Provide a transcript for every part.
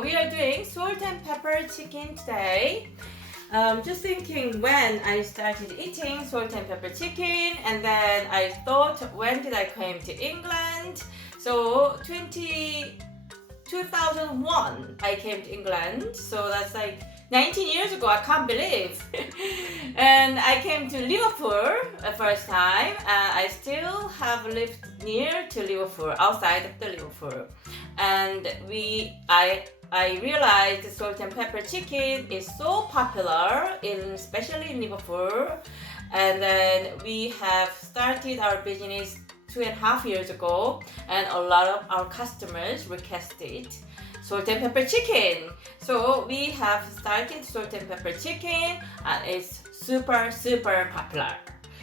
So we are doing salt and pepper chicken today. Just thinking when I started eating salt and pepper chicken, and then I thought, when did I came to England? So 2001 I came to England, so that's like 19 years ago. I can't believe. And I came to Liverpool the first time, and I still have lived near to Liverpool, outside of the Liverpool. And I realized salt and pepper chicken is so popular, especially in Liverpool. And then we have started our business 2.5 years ago, and a lot of our customers requested salt and pepper chicken. So we have started salt and pepper chicken, and it's super popular.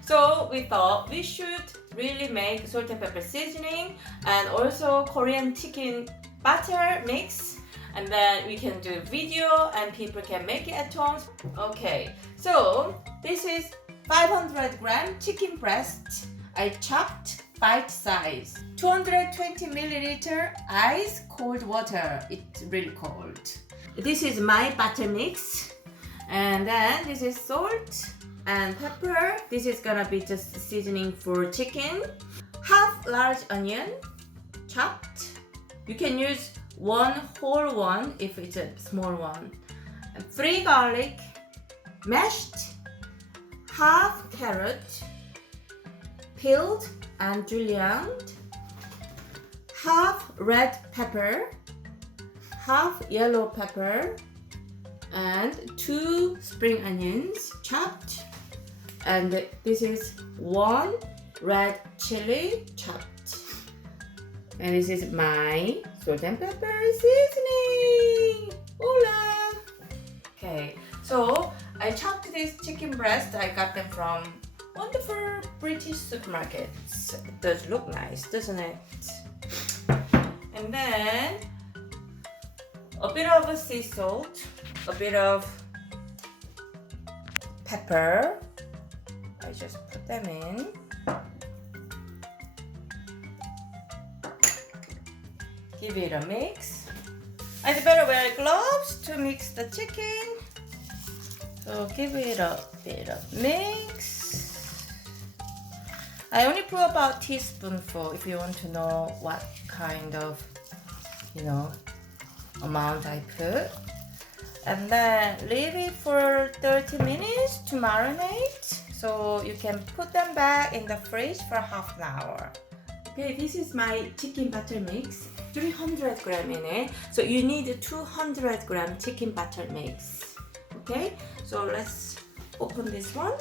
So we thought we should really make salt and pepper seasoning and also Korean chicken batter mix, and then we can do video and people can make it at home. Okay, so this is 500-gram chicken breast. I chopped bite size. 220 milliliter ice cold water. It's really cold. This is my batter mix, and then this is salt and pepper. This is gonna be just seasoning for chicken. Half large onion chopped. You can use one whole one if it's a small one. And 3 garlic mashed. Half carrot peeled and julienned. Half red pepper. Half yellow pepper. And 2 spring onions chopped. And this is 1 red chili chopped. And this is my salt and pepper seasoning. Hola! Okay, so I chopped this chicken breast. I got them from wonderful British supermarkets. It does look nice, doesn't it? And then a bit of sea salt, a bit of pepper. I just put them in. Give it a mix. I'd better wear gloves to mix the chicken. So give it a bit of mix. I only put about teaspoonful if you want to know what kind of, amount I put. And then leave it for 30 minutes to marinate. So you can put them back in the fridge for half an hour. Okay, this is my chicken batter mix. 300 gram in it. So you need 200 gram chicken batter mix. Okay, so let's open this one.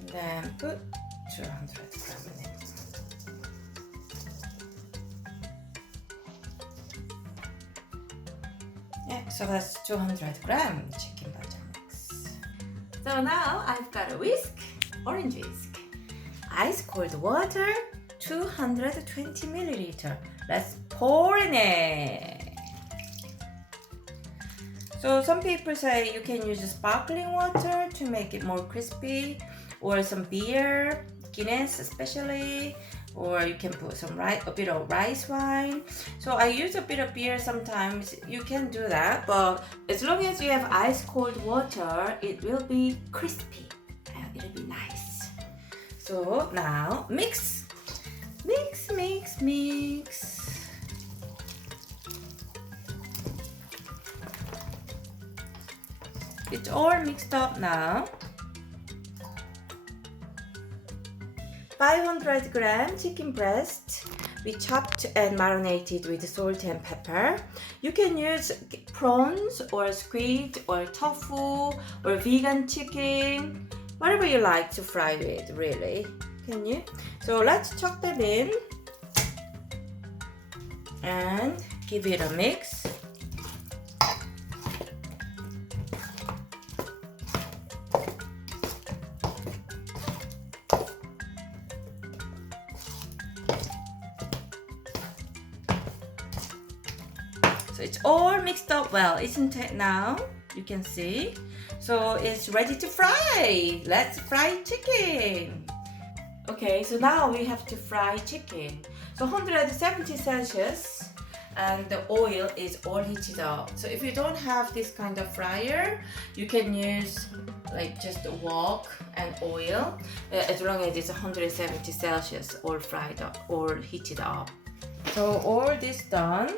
And then put 200 gram in it. Yeah, so that's 200 gram chicken batter mix. So now I've got a whisk, orange whisk, ice cold water, 220 milliliter. Let's pour in it. So some people say you can use sparkling water to make it more crispy, or some beer, Guinness especially, or you can put a bit of rice wine. So I use a bit of beer sometimes. You can do that, but as long as you have ice cold water, it will be crispy and it'll be nice. So now mix. It's all mixed up now. 500 gram chicken breast. We chopped and marinated with salt and pepper. You can use prawns or squid or tofu or vegan chicken, whatever you like to fry with, really. Can you? So let's chuck them in and give it a mix. So it's all mixed up well, isn't it now? You can see. So it's ready to fry. Let's fry chicken. Okay, so now we have to fry chicken. So 170 Celsius and the oil is all heated up. So if you don't have this kind of fryer, you can use like just a wok and oil as long as it's 170 Celsius all fried up, all heated up. So all this done.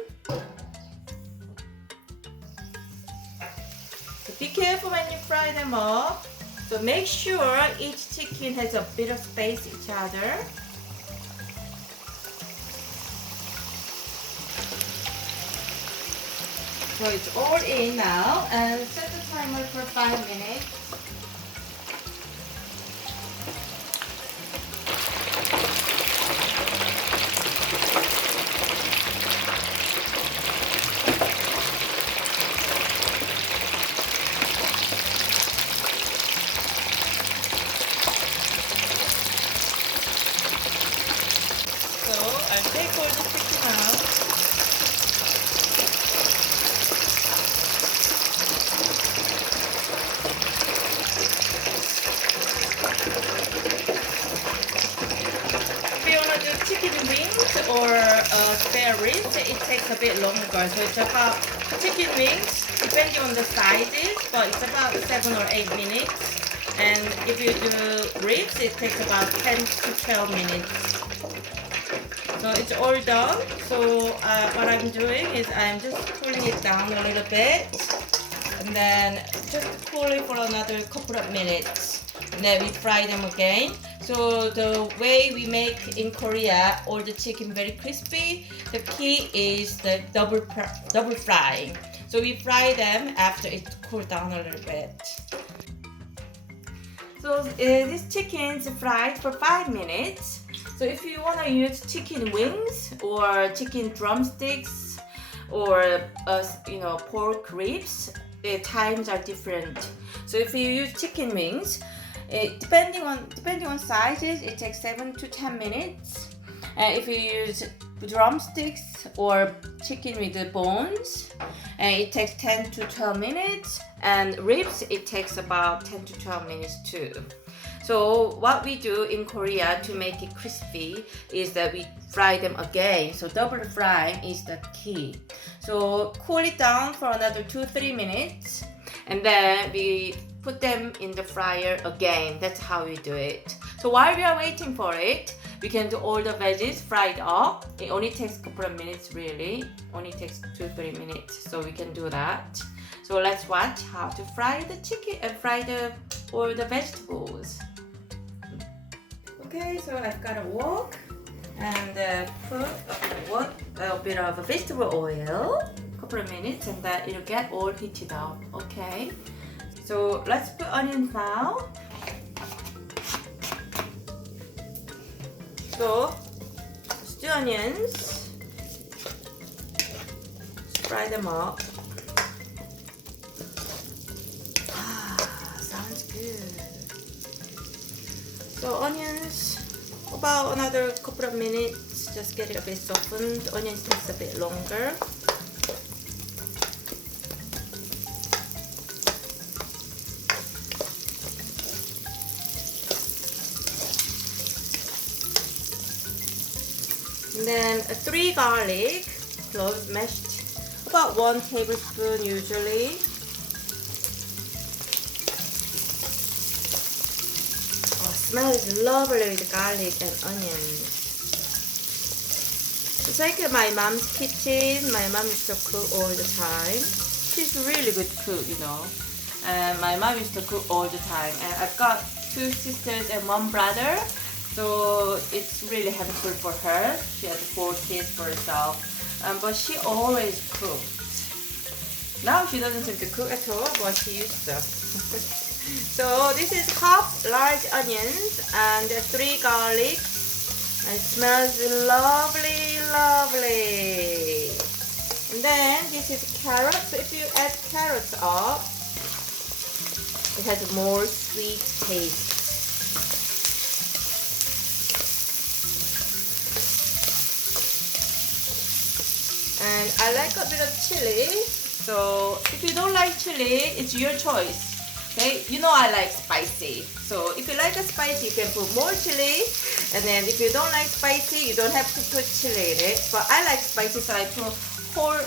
So be careful when you fry them up. So make sure each chicken has a bit of space each other. So it's all in now and set the timer for 5 minutes. So I'll take all the chicken out. If you want to do chicken wings or spare ribs, it takes a bit longer. So it's about chicken wings, depending on the sizes, but it's about 7 or 8 minutes. And if you do ribs, it takes about 10 to 12 minutes. So it's all done. So what I'm doing is I'm just cooling it down a little bit and then just cool it for another couple of minutes. And then we fry them again. So the way we make in Korea all the chicken very crispy, the key is the double frying. So we fry them after it cooled down a little bit. So this chicken's fried for 5 minutes. So if you want to use chicken wings or chicken drumsticks or pork ribs, the times are different. So if you use chicken wings, depending on sizes, it takes 7 to 10 minutes. And if you use drumsticks or chicken with the bones, it takes 10 to 12 minutes. And ribs, it takes about 10 to 12 minutes too. So what we do in Korea to make it crispy is that we fry them again. So double frying is the key. So cool it down for another 2-3 minutes and then we put them in the fryer again. That's how we do it. So while we are waiting for it, we can do all the veggies fried up. It only takes a couple of minutes really. Only takes 2-3 minutes. So we can do that. So let's watch how to fry the chicken and fry all the vegetables. Okay, so I've got a wok and put a bit of vegetable oil, a couple of minutes, and then it'll get all heated up. Okay, so let's put onions now. So stew onions, fry them up. Sounds good. So onions, about another couple of minutes, just get it a bit softened. Onions takes a bit longer. And then 3 garlic cloves mashed, about 1 tablespoon usually. Smells lovely with garlic and onions. It's like my mom's kitchen. My mom used to cook all the time. She's a really good cook, you know. And my mom used to cook all the time. And I've got 2 sisters and 1 brother. So it's really helpful for her. She has 4 kids for herself. But she always cooked. Now she doesn't seem to cook at all, but she used to. So this is half large onions and 3 garlic, and it smells lovely, lovely. And then this is carrots. So if you add carrots up, it has a more sweet taste. And I like a bit of chili. So if you don't like chili, it's your choice. Okay, you know I like spicy. So if you like a spicy, you can put more chili. And then if you don't like spicy, you don't have to put chili in it. But I like spicy, so I put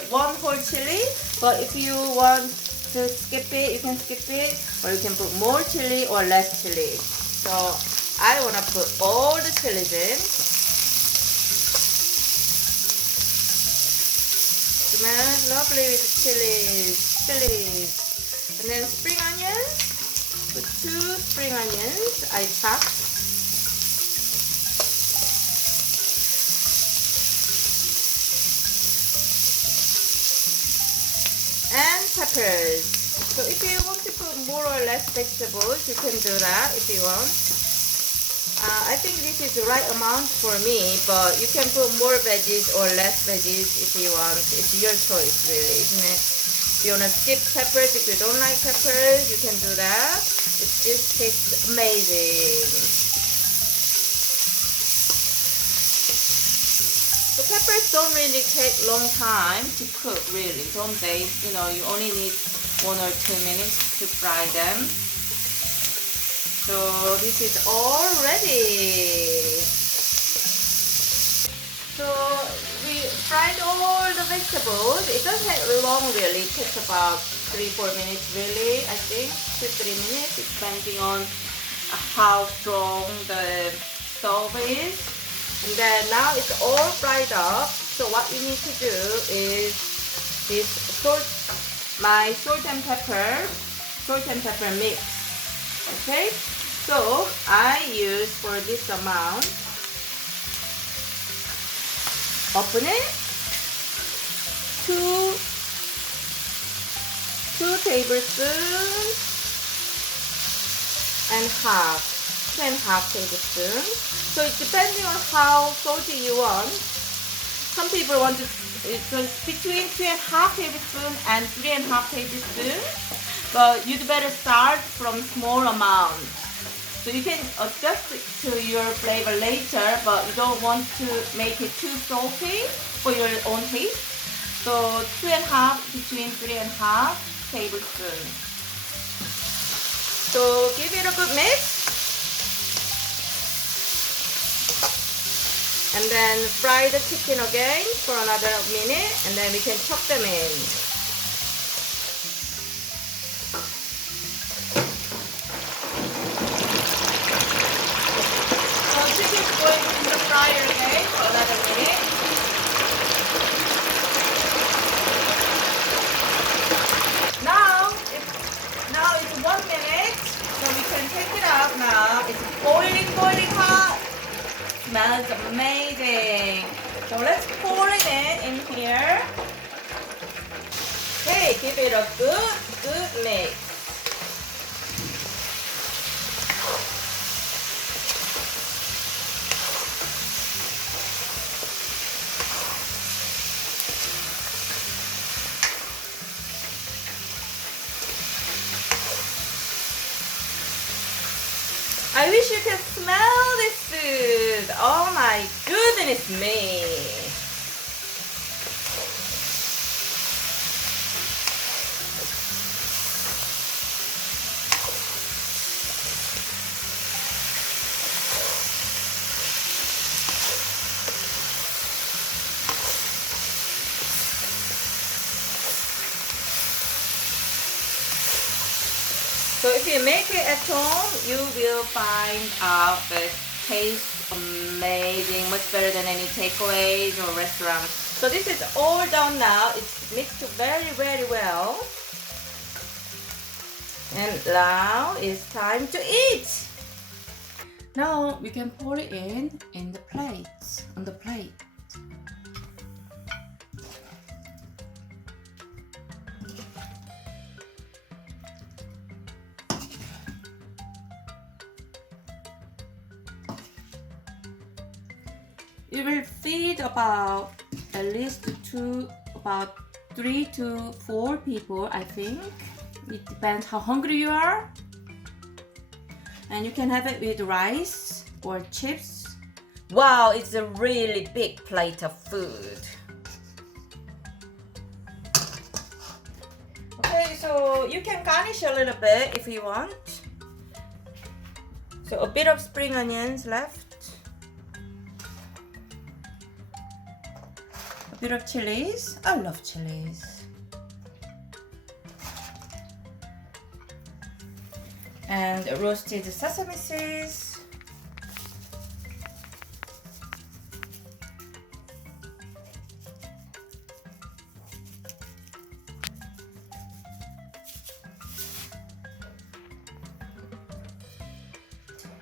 one whole chili. But if you want to skip it, you can skip it, or you can put more chili or less chili. So I want to put all the chilies in. Smells lovely with chilies. And then spring onions. Put 2 spring onions I chopped. And peppers. So if you want to put more or less vegetables, you can do that if you want. I think this is the right amount for me, but you can put more veggies or less veggies if you want. It's your choice, really, isn't it? If you want to skip peppers, if you don't like peppers, you can do that. It just tastes amazing. So peppers don't really take long time to cook, really, don't they? You know, you only need 1 or 2 minutes to fry them. So this is all ready. So we fried all the vegetables. It doesn't take long, really. It takes about 3-4 minutes, really, I think. 2-3 minutes, depending on how strong the stove is. And then now it's all fried up. So what you need to do is this my salt and pepper mix. Okay, so I use for this amount. Open it. 2 tablespoons and half. 2.5 tablespoons. So it's depending on how salty you want. Some people want to, it's between 2.5 tablespoons and 3.5 tablespoons. But you'd better start from small amount. So you can adjust it to your flavor later, but you don't want to make it too salty for your own taste. So 2.5 between 3.5 tablespoons. So give it a good mix. And then fry the chicken again for another minute, and then we can chop them in. So chicken is going in the fryer again for another minute. Now it's 1 minute, so we can take it out now. It's boiling hot. Smells amazing. So let's pour it in here. Okay, give it a good mix. I wish you could smell this food. Oh my goodness me. So if you make it at home, you will find out the taste amazing, much better than any takeaways or restaurants. So this is all done now. It's mixed very, very well. And now it's time to eat. Now we can pour it in the plate, on the plate. It will feed about at least about 3 to 4 people, I think. It depends how hungry you are. And you can have it with rice or chips. Wow, it's a really big plate of food. Okay, so you can garnish a little bit if you want. So a bit of spring onions left. bit of chilies. I love chilies. And roasted sesame seeds.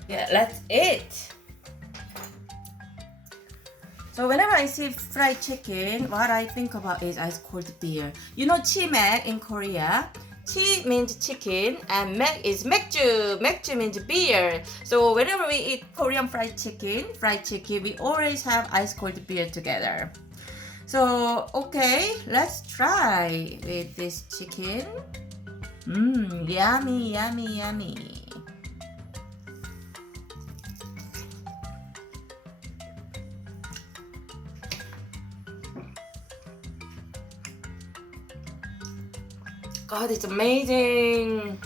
Yeah, let's eat. So whenever I see fried chicken, what I think about is ice cold beer. You know chimek in Korea? Chi means chicken and mek is 맥주. 맥주 means beer. So whenever we eat Korean fried chicken, we always have ice cold beer together. So okay, let's try with this chicken. Yummy, yummy, yummy. God, it's amazing.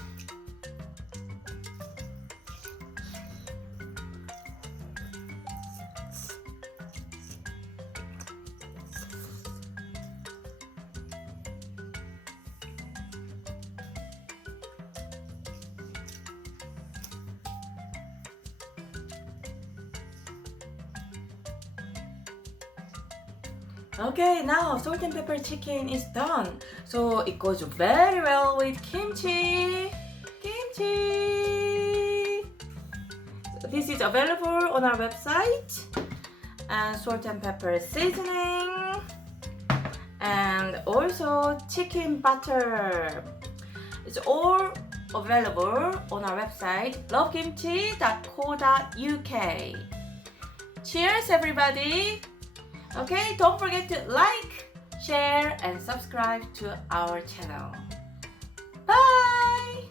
Okay, now salt and pepper chicken is done. So it goes very well with kimchi. Kimchi. So this is available on our website. And salt and pepper seasoning. And also chicken butter. It's all available on our website lovekimchi.co.uk. Cheers, everybody! Okay, don't forget to like, share, and subscribe to our channel. Bye!